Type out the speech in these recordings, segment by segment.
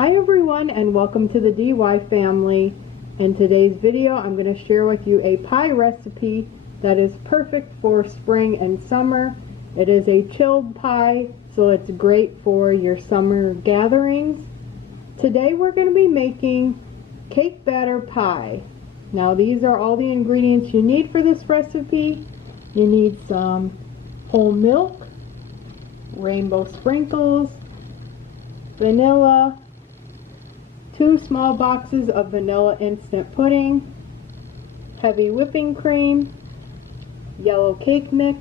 Hi everyone, and welcome to the DY family. In today's video I'm going to share with you a pie recipe that is perfect for spring and summer. It is a chilled pie, so it's great for your summer gatherings. Today we're going to be making cake batter pie. Now these are all the ingredients you need for this recipe. You need some whole milk, rainbow sprinkles, vanilla, 2 small boxes of vanilla instant pudding, heavy whipping cream, yellow cake mix.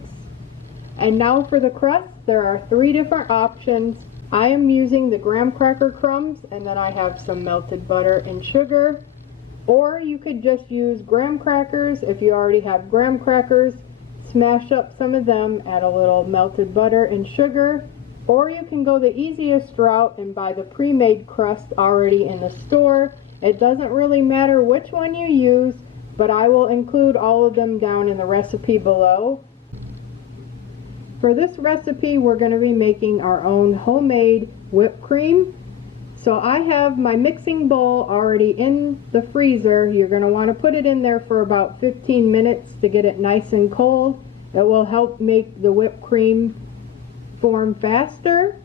And now for the crust, there are 3 different options. I am using the graham cracker crumbs, and then I have some melted butter and sugar. Or you could just use graham crackers. If you already have graham crackers, smash up some of them, add a little melted butter and sugar. Or you can go the easiest route and buy the pre-made crust already in the store. It doesn't really matter which one you use, but I will include all of them down in the recipe below. For this recipe, we're going to be making our own homemade whipped cream. So I have my mixing bowl already in the freezer. You're going to want to put it in there for about 15 minutes to get it nice and cold. It will help make the whipped cream form faster.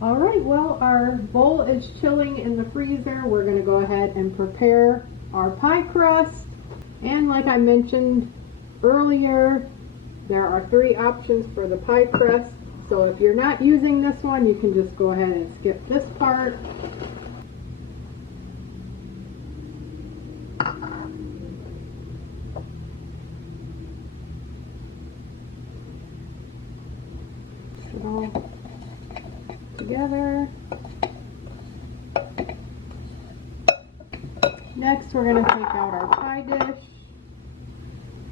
Alright, well, our bowl is chilling in the freezer. We're going to go ahead and prepare our pie crust. And like I mentioned earlier, there are 3 options for the pie crust. So if you're not using this one, you can just go ahead and skip this part. It all together. Next, we're going to take out our pie dish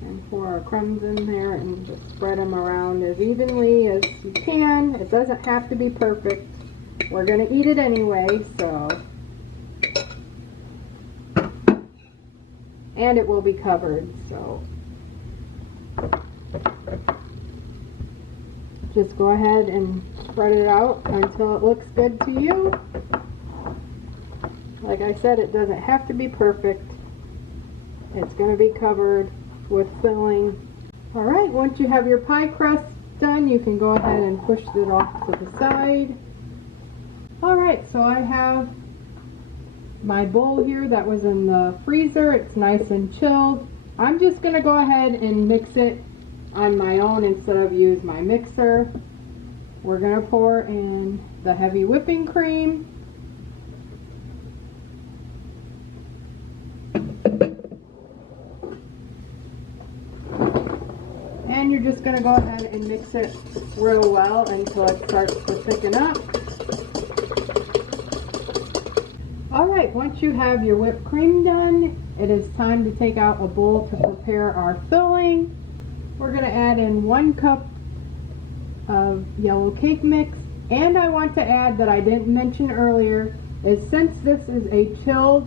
and pour our crumbs in there and just spread them around as evenly as you can. It doesn't have to be perfect. We're going to eat it anyway, so. And it will be covered, so. Just go ahead and spread it out until it looks good to you. Like I said, it doesn't have to be perfect. It's going to be covered with filling. Alright, once you have your pie crust done, you can go ahead and push it off to the side. Alright, so I have my bowl here that was in the freezer. It's nice and chilled. I'm just going to go ahead and mix it on my own instead of use my mixer. We're going to pour in the heavy whipping cream. And you're just going to go ahead and mix it real well until it starts to thicken up. Alright, once you have your whipped cream done, it is time to take out a bowl to prepare our filling. We're going to add in 1 cup of yellow cake mix. And I want to add that I didn't mention earlier is since this is a chilled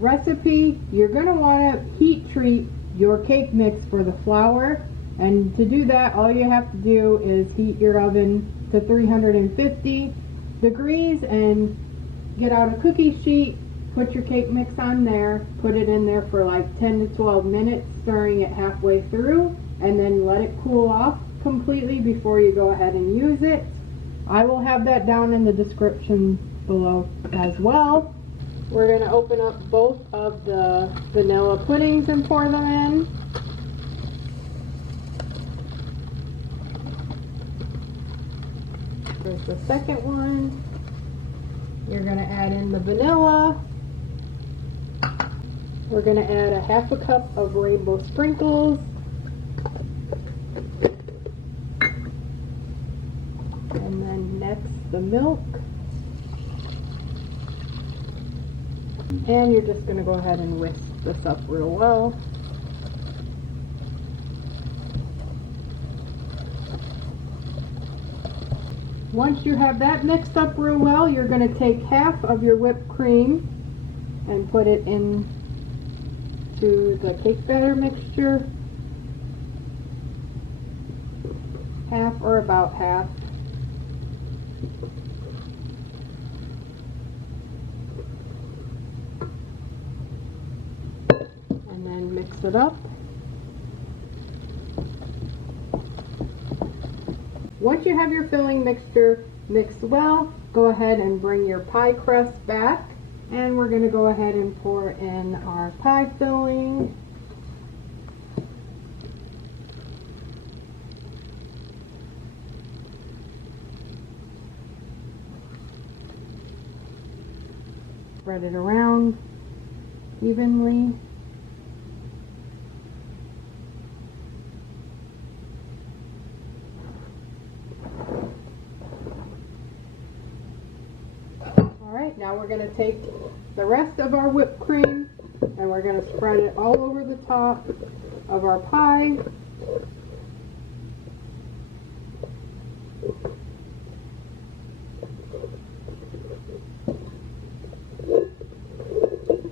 recipe, you're going to want to heat treat your cake mix for the flour. And to do that, all you have to do is heat your oven to 350 degrees and get out a cookie sheet, put your cake mix on there, put it in there for like 10 to 12 minutes, stirring it halfway through, and then let it cool off completely before you go ahead and use it. I will have that down in the description below as well. We're going to open up both of the vanilla puddings and pour them in. Here's the second one. You're going to add in the vanilla. We're going to add a 1/2 cup of rainbow sprinkles. And then next the milk. And you're just going to go ahead and whisk this up real well. Once you have that mixed up real well, you're going to take half of your whipped cream and put it into the cake batter mixture. Half or about half. it up. Once you have your filling mixture mixed well, go ahead and bring your pie crust back, and we're going to go ahead and pour in our pie filling. Spread it around evenly. Alright, now we're going to take the rest of our whipped cream and we're going to spread it all over the top of our pie.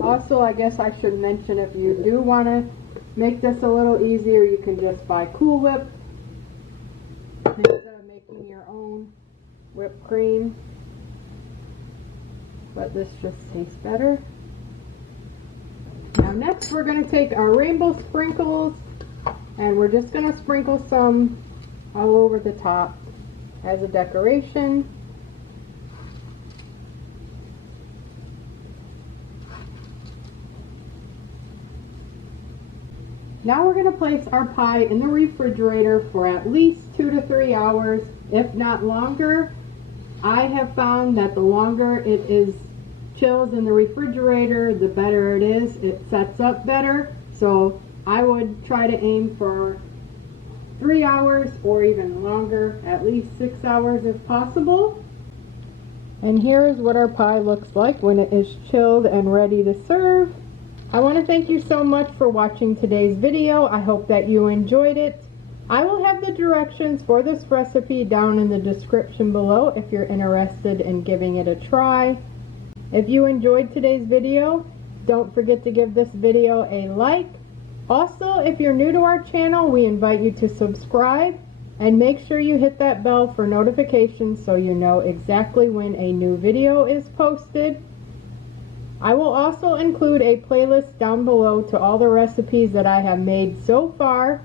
Also, I guess I should mention, if you do want to make this a little easier, you can just buy Cool Whip instead of making your own whipped cream. But this just tastes better. Now next we're going to take our rainbow sprinkles and we're just going to sprinkle some all over the top as a decoration. Now we're going to place our pie in the refrigerator for at least 2 to 3 hours, if not longer. I have found that the longer it is chilled in the refrigerator, the better it is. It sets up better. So I would try to aim for 3 hours or even longer, at least 6 hours if possible. And here is what our pie looks like when it is chilled and ready to serve. I want to thank you so much for watching today's video. I hope that you enjoyed it. I will have the directions for this recipe down in the description below if you're interested in giving it a try. If you enjoyed today's video, don't forget to give this video a like. Also, if you're new to our channel, we invite you to subscribe and make sure you hit that bell for notifications so you know exactly when a new video is posted. I will also include a playlist down below to all the recipes that I have made so far,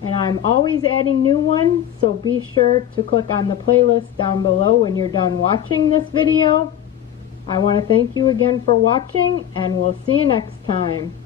and I'm always adding new ones, so be sure to click on the playlist down below when you're done watching this video. I want to thank you again for watching, and we'll see you next time.